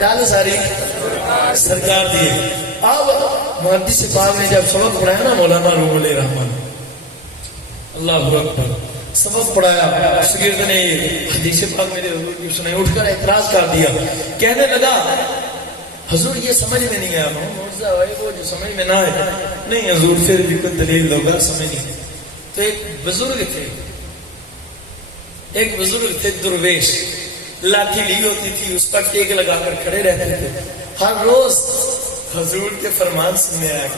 ڈال ساری سرکار دیے. اب محدث پاک نے جب سبق پڑھایا نا مولانا روم علیہ رحمان, اللہ اکبر, سبق پڑھایا, شاگرد نے حدیث پاک میرے حضور کی سنائی, اٹھ کر اعتراض کر دیا, کہنے لگا حضور یہ سمجھ میں نہیں آیا. معجزہ ہے وہ جو سمجھ میں نہ آئے. نہیں حضور پھر بھی کوئی دلیل ہوگا, سمجھ نہیں. تو ایک بزرگ تھے درویش, لاٹھی لی ہوتی تھی, اس پر ٹیک لگا کر کھڑے رہتے تھے, ہر روز حضور کے فرمان سننے آئے.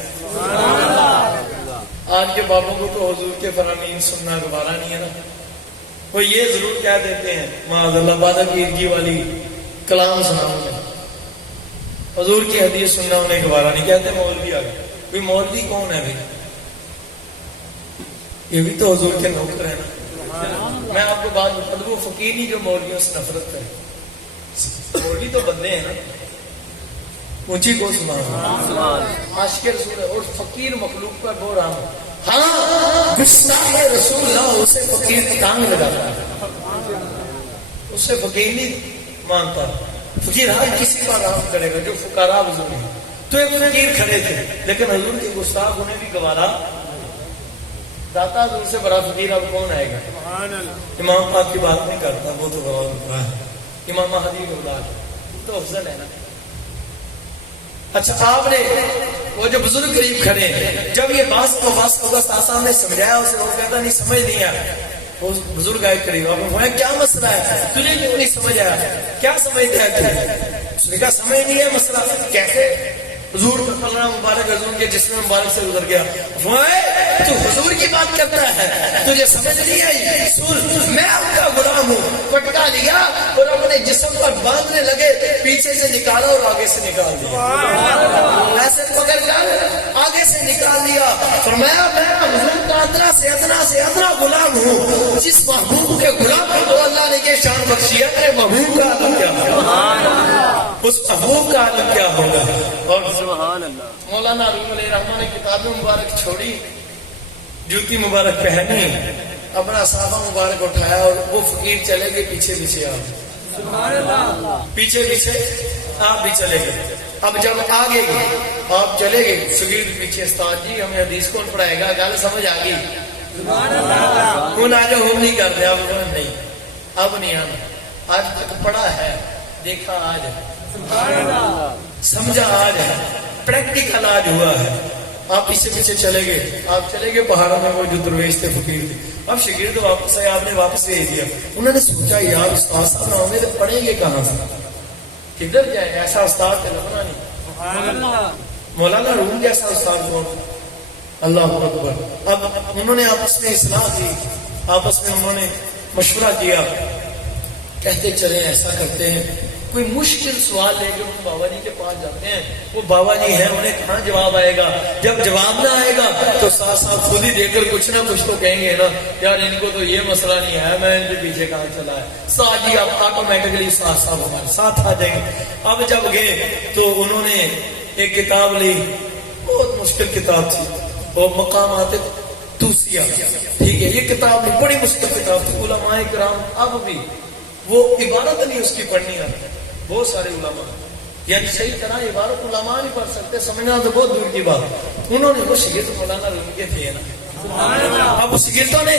آج کے بابوں کو تو حضور کے فرامین سننا گوارا نہیں ہے نا. وہ یہ ضرور کہہ دیتے ہیں معاذ اللہ بادہ کی عرگی والی کلام سناؤں میں, حضور کی حدیث سننا انہیں گوارا نہیں. کہتے مولوی آ گئے. کوئی مولوی کون ہے بھائی؟ یہ بھی تو حضور کے نوکر ہے نا. میں آپ کو بات بتا دوں, وہ فقیر نہیں جو مولویوں سے نفرت کرے. مولوی تو بندے ہیں نا, اونچی کو سبحان عاشق رسول ہے, اور فقیر مخلوق پر بہت رحم. ہاں گستاخ رسول اللہ اسے فقیر کی ٹانگ لگاتا ہے, اسے فقیر نہیں مانتا. فقیر ہر کسی پر رحم کرے گا جو فقراء بزرگ ہیں. تو ایک فقیر کھڑے تھے, لیکن حضور کے گستاخ انہیں بھی گوارا. داتا حضور سے بڑا فقیر اب کون آئے گا؟ امام پاک کی بات نہیں کرتا, وہ تو گوارا ہے. امام مہدی اولاد تو افضل ہے نا. اچھا آپ نے وہ جو بزرگ قریب کھڑے ہیں, جب یہ بات ہوگا صاحب نے سمجھایا اسے, وہ کہتا نہیں سمجھ نہیں آیا. وہ بزرگ آئے قریب, آپ نے کیا مسئلہ ہے, تجھے کیوں نہیں سمجھ آیا, کیا سمجھتا ہے؟ اس نے کہا سمجھ نہیں ہے مسئلہ. کیسے؟ حضور کا کلمہ مبارک حضور کے جسم مبارک سے گزر گیا. تو حضور کی بات کرتا ہے, تجھے سمجھ نہیں آئی؟ سن, میں آپ کا غلام ہوں. پٹکا لیا اور اپنے جسم پر باندھنے لگے, پیچھے سے نکالا اور آگے سے نکال دیا. ایسے پکڑ کر آگے سے نکال دیا. فرمایا میں حضور کا ادنا سے ادنا غلام ہوں. جس محبوب کے غلام کو اللہ نے یہ شان بخشی ہے, میرے محبوب کا عالم کیا ہوگا, اس محبوب کا عالم کیا ہوگا. اور سبحان اللہ, مولانا روم علیہ رحمان نے کتاب مبارک چھوڑی, جوتی مبارک پہنی, اپنا صحابہ مبارک اٹھایا, اور وہ فقیر چلے گئے پیچھے پیچھے. آپ سبحان اللہ, پیچھے پیچھے آپ بھی چلے گئے. اب جب آگے گئے آپ چلے گئے, شاگرد پیچھے, استاد جی ہمیں حدیث کون پڑھائے گا, گل سمجھ آ گئی. سبحان اللہ, کون آج ہم نہیں کرتے. اب نہیں, اب نہیں آنا, آج تک پڑھا ہے, دیکھا آج ہے, سمجھا آج ہے, پریکٹیکل آج ہوا ہے. آپ پیچھے پیچھے چلے گئے, آپ چلے گئے پہاڑوں میں. وہ جو درویش تھے فقیر تھے, اب شاگرد واپس آئے, آپ نے واپس بھیج دیا. انہوں نے سوچا یار استاد صاحب نہ ہوں گے تو پڑھیں گے کہاں سے, کدھر جائے, ایسا استاد تو لبنا نہیں. مولانا روم جیسا استاد کون, اللہ اکبر. اب انہوں نے آپس میں اصلاح کی, آپس میں انہوں نے مشورہ کیا, کہتے چلے ایسا کرتے ہیں, کوئی مشکل سوال لے کے بابا جی کے پاس جاتے ہیں. وہ بابا جی ہیں, انہیں کہاں جواب آئے گا. جب جواب نہ آئے گا تو ساتھ ساتھ خود ہی دیکھ کر کچھ نہ کچھ تو کہیں گے نا, یار ان کو تو یہ مسئلہ نہیں ہے, میں ان کے پیچھے کہاں چلا ہے. ساتھ جی آپ آٹومیٹکلی ساتھ صاحب ہمارے ساتھ آ جائیں گے. اب جب گئے تو انہوں نے ایک کتاب لی, بہت مشکل کتاب تھی, وہ مقامات توسیہ, ٹھیک ہے, یہ کتاب لی, بڑی مشکل کتاب تھی. علماء کرام اب بھی وہ عبارت نہیں اس کی پڑھنی آتی. بہت سارے علماء یعنی صحیح طرح عبارت علماء نہیں پڑھ سکتے, سمجھنا تو بہت دور کی بات. انہوں نے وہ شاگرد مولانا روم کے تھے نا, اب اس شاگردوں نے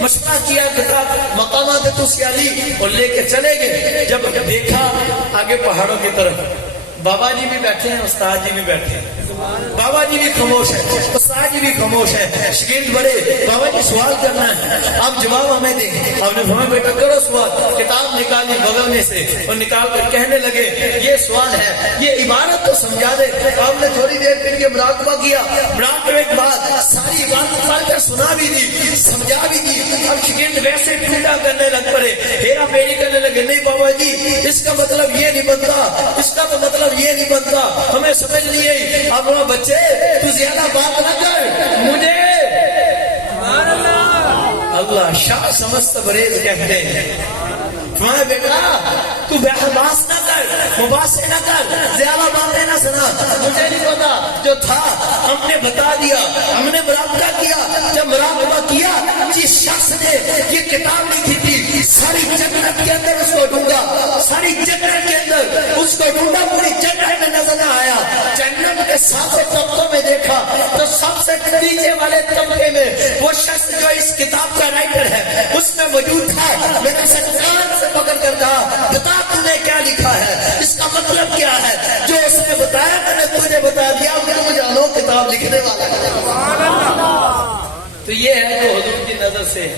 مشورہ کیا, کتاب مقامات توسیہ لی اور لے کے چلے گئے. جب دیکھا آگے پہاڑوں کی طرف, بابا جی بھی بیٹھے ہیں, استاد جی بھی بیٹھے ہیں. بابا جی بھی خاموش ہے, استاد جی بھی خاموش ہے. شاگرد بڑے, بابا جی سوال کرنا ہے, آپ جواب ہمیں دیں. آپ نے فرمایا بیٹا کرو سوال. کتاب نکالی بغل میں سے اور نکال کر کہنے لگے یہ سوال ہے, یہ عبارت تو سمجھا دے. آپ نے تھوڑی دیر پھر کے مراقبہ کیا, مراقبے کے بعد ساری عبارت پڑھ کر سنا بھی دی, سمجھا بھی دی. اب شاگرد ویسے ٹھنڈا کرنے لگ پڑے, ہیرا پھیری کرنے لگے. نہیں بابا جی اس کا مطلب یہ نہیں بنتا, اس کا تو مطلب یہ نہیں بنتا, ہمیں سمجھ نہیں آئی. اب وہ بچے تو زیادہ بات نہ کر, مجھے اللہ شاہ سمجھ بریز کہتے ہیں. تمہارے بیٹا تو بحث نہ کر, مباحثے نہ کر, زیادہ باتیں نہ کیا سنا؟ مجھے نہیں پتا، جو تھا ہم نے بتا دیا، ہم نے مراقبہ کیا۔ جب مراقبہ کیا، جس شخص نے یہ کتاب لکھی تھی ساری جنت کے اندر اس کو ڈھونڈا، ساری جنت کے اندر اس کو ڈھونڈا، پوری جنت میں نظر نہ آیا۔ جنت کے ساتوں طبقوں میں دیکھا تو سب سے نیچے والے طبقے میں وہ شخص جو اس کتاب کا رائٹر ہے اس میں موجود تھا۔ میں نے سرکار سے پکڑ کر کہا بتا تو نے کیا لکھا ہے، اس کا مطلب کیا ہے؟ جو اس نے بتایا میں نے تجھے بتا دیا، پھر مجھے جانو کتاب لکھنے والا ہے۔ تو یہ ہے جو حضور کی نظر سے